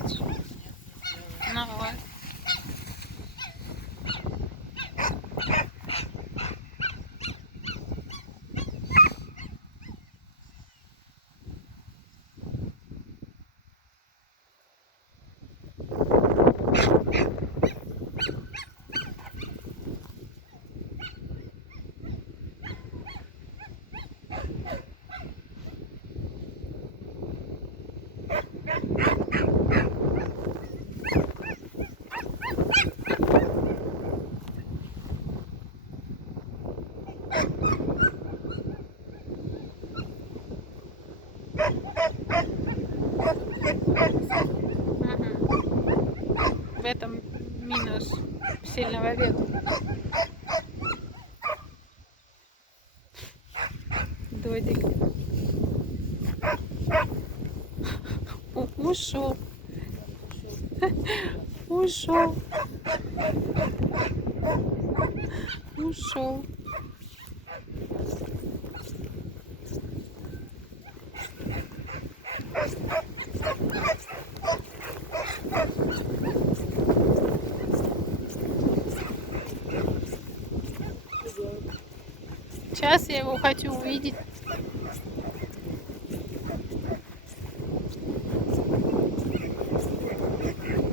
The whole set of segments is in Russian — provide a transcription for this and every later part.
Молодец. Ну вот. В этом минус сильного ветра. Додик. Ушел. Ушел. Ушел. Сейчас я его хочу увидеть.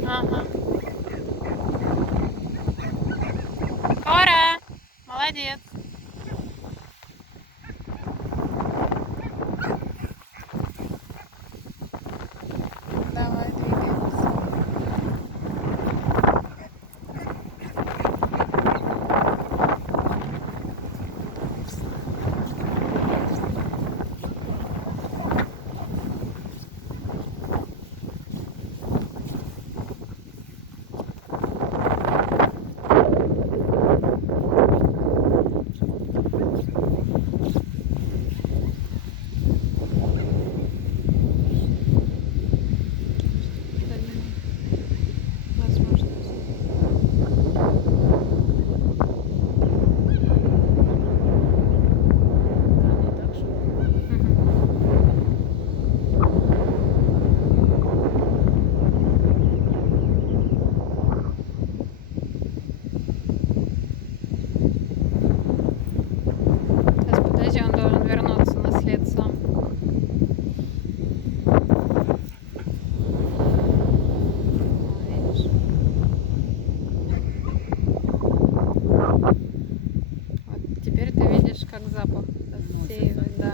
Ага. Кора! Молодец. Давай, двигаемся. Он должен вернуться на след сам. Видишь? Вот теперь ты видишь, как запах рассеивает, да.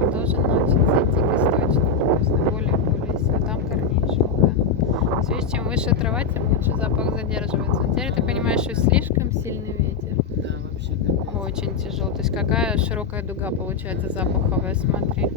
Он должен научиться идти к источнику, то есть на более все. Там корней шел, да. То есть, чем выше трава, тем лучше запах задерживается. Теперь ты понимаешь, что слишком сильный ветер. Да, вообще, да. Очень тяжело. То есть какая широкая дуга получается запаховая, смотри.